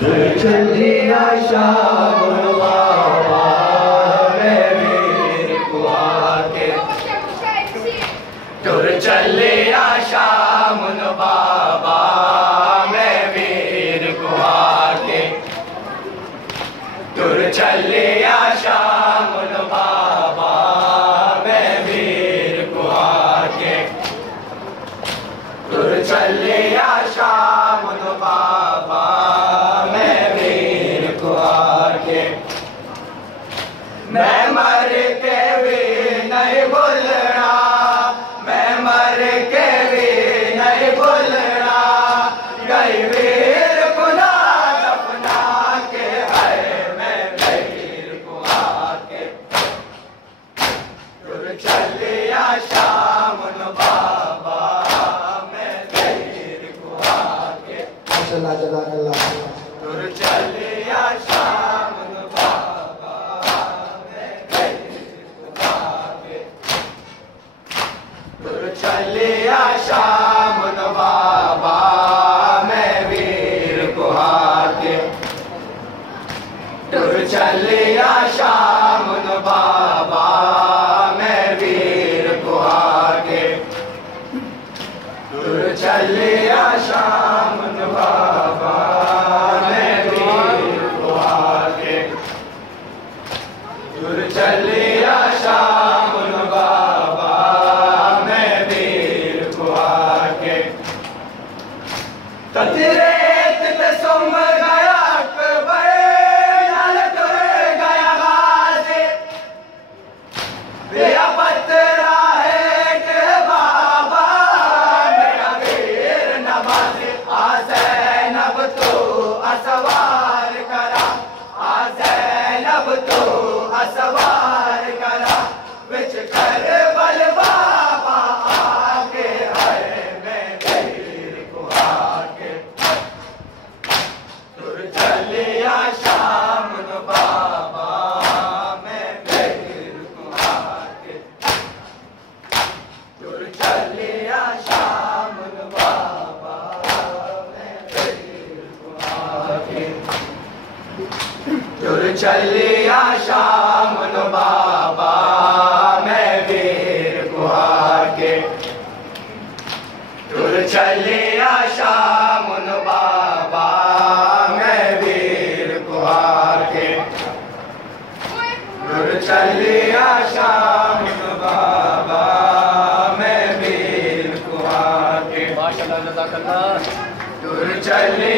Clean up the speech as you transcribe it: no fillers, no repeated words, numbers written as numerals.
चलिया शाम बाबा मैं वीर कुआ के तुर चलिया शाम बाबा मैं वीर कुआ के तुर चलिया शाम बाबा मैं वीर कुआ के तुर चलिया शाम बाबा मैं मर के भी नहीं भूलना, मैं मर के भी नहीं भूलना, गई वीर खुदा दफना के है मैं वीर कुआ के तुर चलिया शाम बाबा मैं वीर कुआ के तुर चलिया शाम चलिया शाम बाबा मैं वीर कुआ के तुर चलिया शाम बाबा मैं वीर कुआ के तुर चलिया शाम बाबा मैं वीर कुआ के तुर चलिया शाम बाबा ततरेत ते सोम गया अकबर नाल तुर गया गाज़ी मेरा पतरा है के बाबा मेरा वीर नवाज़ी आ ज़ैनब तो असवार करा आ ज़ैनब तो असवार करा विच करबल बाबा आके है मैं वीर कुआ के तुर चलिया शाम बाबा मैं वीर कुआ के तुर चलिया शाम बाबा मैं वीर कुआ के तुर चलिया शाम बाबा मैं वीर कुआ के तुर चलिया शाम बाबा मैं वीर कुआ के तुर चलिया शाम बाबा मैं वीर कुआ के तुर चलिया